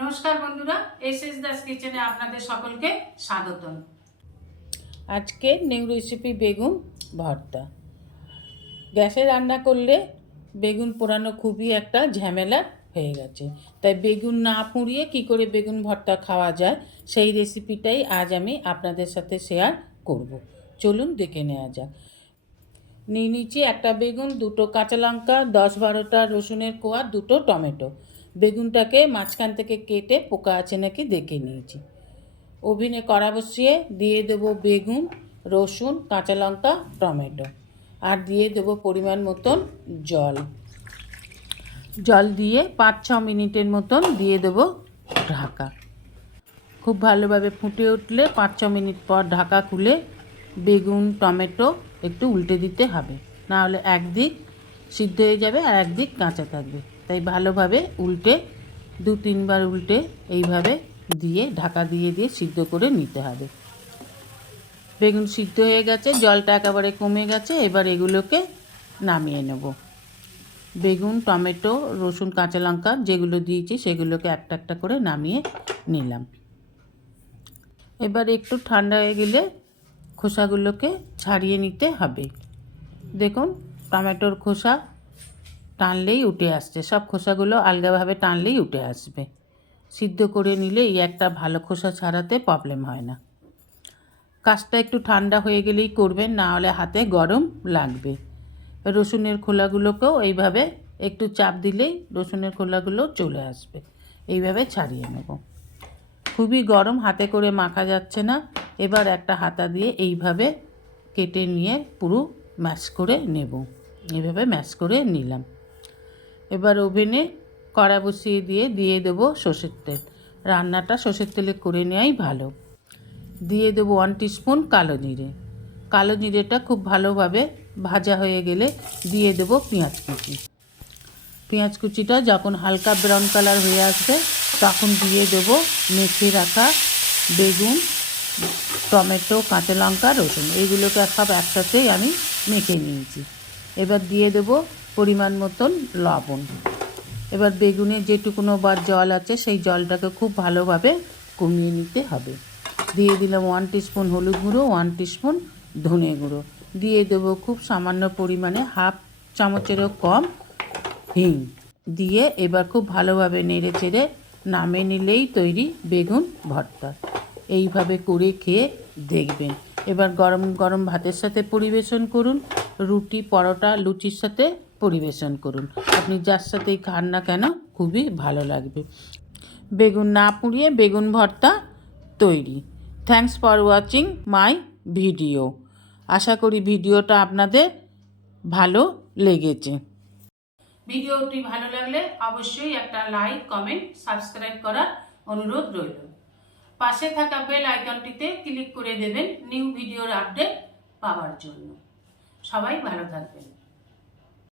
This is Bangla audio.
নমস্কার বন্ধুরা, এস এস দাস কিচেনে আপনাদের সকলকে স্বাগতম। আজকে নিউ রেসিপি বেগুন ভর্তা। গ্যাসে রান্না করলে বেগুন পোড়ানো খুবই একটা ঝামেলা হয়ে গেছে। তাই বেগুন না পুড়িয়ে কি করে বেগুন ভর্তা খাওয়া যায়, সেই রেসিপিটাই আজ আমি আপনাদের সাথে শেয়ার করব। চলুন দেখে নেওয়া যাক। নিয়ে নিচ্ছি একটা বেগুন, দুটো কাঁচা লঙ্কা, দশ বারোটা রসুনের কোয়া, দুটো টমেটো। বেগুনটাকে মাঝখান থেকে কেটে পোকা আছে নাকি দেখে নিয়েছি। ওভেনে কড়া বসিয়ে দিয়ে দেবো বেগুন, রসুন, কাঁচা লঙ্কা, টমেটো। আর দিয়ে দেবো পরিমাণ মতন জল। জল দিয়ে পাঁচ ছ মিনিটের মতন দিয়ে দেবো ঢাকা। খুব ভালোভাবে ফুটে উঠলে পাঁচ ছ মিনিট পর ঢাকা খুলে বেগুন, টমেটো একটু উল্টে দিতে হবে। নাহলে একদিক সিদ্ধ হয়ে যাবে আর একদিক কাঁচা থাকবে। তাই ভালোভাবে উল্টে, দু তিনবার উল্টে এইভাবে দিয়ে, ঢাকা দিয়ে দিয়ে সিদ্ধ করে নিতে হবে। বেগুন সিদ্ধ হয়ে গেছে, জলটা একেবারে কমে গেছে, এবার এগুলোকে নামিয়ে নেব। বেগুন, টমেটো, রসুন, কাঁচা লঙ্কা যেগুলো দিয়েছি সেগুলোকে একটা একটা করে নামিয়ে নিলাম। এবার একটু ঠান্ডা হয়ে গেলে খোসাগুলোকে ছাড়িয়ে নিতে হবে। দেখুন টমেটোর খোসা টানলেই উঠে আসছে। সব খোসাগুলো আলগাভাবে টানলেই উঠে আসবে। সিদ্ধ করে নিলে এই একটা ভালো খোসা ছাড়াতে প্রবলেম হয় না। কাজটা একটু ঠান্ডা হয়ে গেলেই করবেন, না হলে হাতে গরম লাগবে। রসুনের খোলাগুলোকেও এইভাবে একটু চাপ দিলেই রসুনের খোলাগুলো চলে আসবে। এইভাবে ছাড়িয়ে নেব। খুবই গরম, হাতে করে মাখা যাচ্ছে না। এবার একটা হাতা দিয়ে এইভাবে কেটে নিয়ে পুরো ম্যাশ করে নেব। এইভাবে ম্যাশ করে নিলাম। এবার ওভেনে কড়া বসিয়ে দিয়ে দিয়ে দেবো সর্ষের তেল। রান্নাটা সর্ষের তেলে করে নেওয়াই ভালো। দিয়ে দেবো ওয়ান টিস্পুন কালো জিরে। কালো জিরেটা খুব ভালোভাবে ভাজা হয়ে গেলে দিয়ে দেবো পেঁয়াজ কুচি। পেঁয়াজ কুচিটা যখন হালকা ব্রাউন কালার হয়ে আসবে, তখন দিয়ে দেবো মেখে রাখা বেগুন, টমেটো, কাঁচা লঙ্কা, রসুন। এইগুলোকে সব একসাথেই আমি মেখে নিয়েছি। এবার দিয়ে দেবো পরিমাণ মতন লবণ। এবার বেগুনে যেটুকুনো বা জল আছে, সেই জলটাকে খুব ভালোভাবে কমিয়ে নিতে হবে। দিয়ে দিলাম ওয়ান টিস্পুন হলুদ গুঁড়ো ওয়ান টিস্পুন ধনে গুঁড়ো। দিয়ে দেবো খুব সামান্য পরিমাণে হাফ চামচেরও কম হিং। দিয়ে এবার খুব ভালোভাবে নেড়ে চেড়ে নামে নিলেই তৈরি বেগুন ভর্তা। এইভাবে করে খেয়ে দেখবেন। এবার গরম গরম ভাতের সাথে পরিবেশন করুন। রুটি, পরোটা, লুচির সাথে পরিবেশন করুন। আপনি যার সাথেই খান না কেন, খুবই ভালো লাগবে। বেগুন না পুড়িয়ে বেগুন ভর্তা তৈরি। Thanks for watching my video আশা করি ভিডিওটা আপনাদের ভালো লেগেছে। ভিডিওটি ভালো লাগলে অবশ্যই একটা লাইক, কমেন্ট, সাবস্ক্রাইব করার অনুরোধ রইল। পাশে থাকা বেল আইকনটিতে ক্লিক করে দেবেন নিউ ভিডিওর আপডেট পাওয়ার জন্য। সবাই ভালো থাকবেন।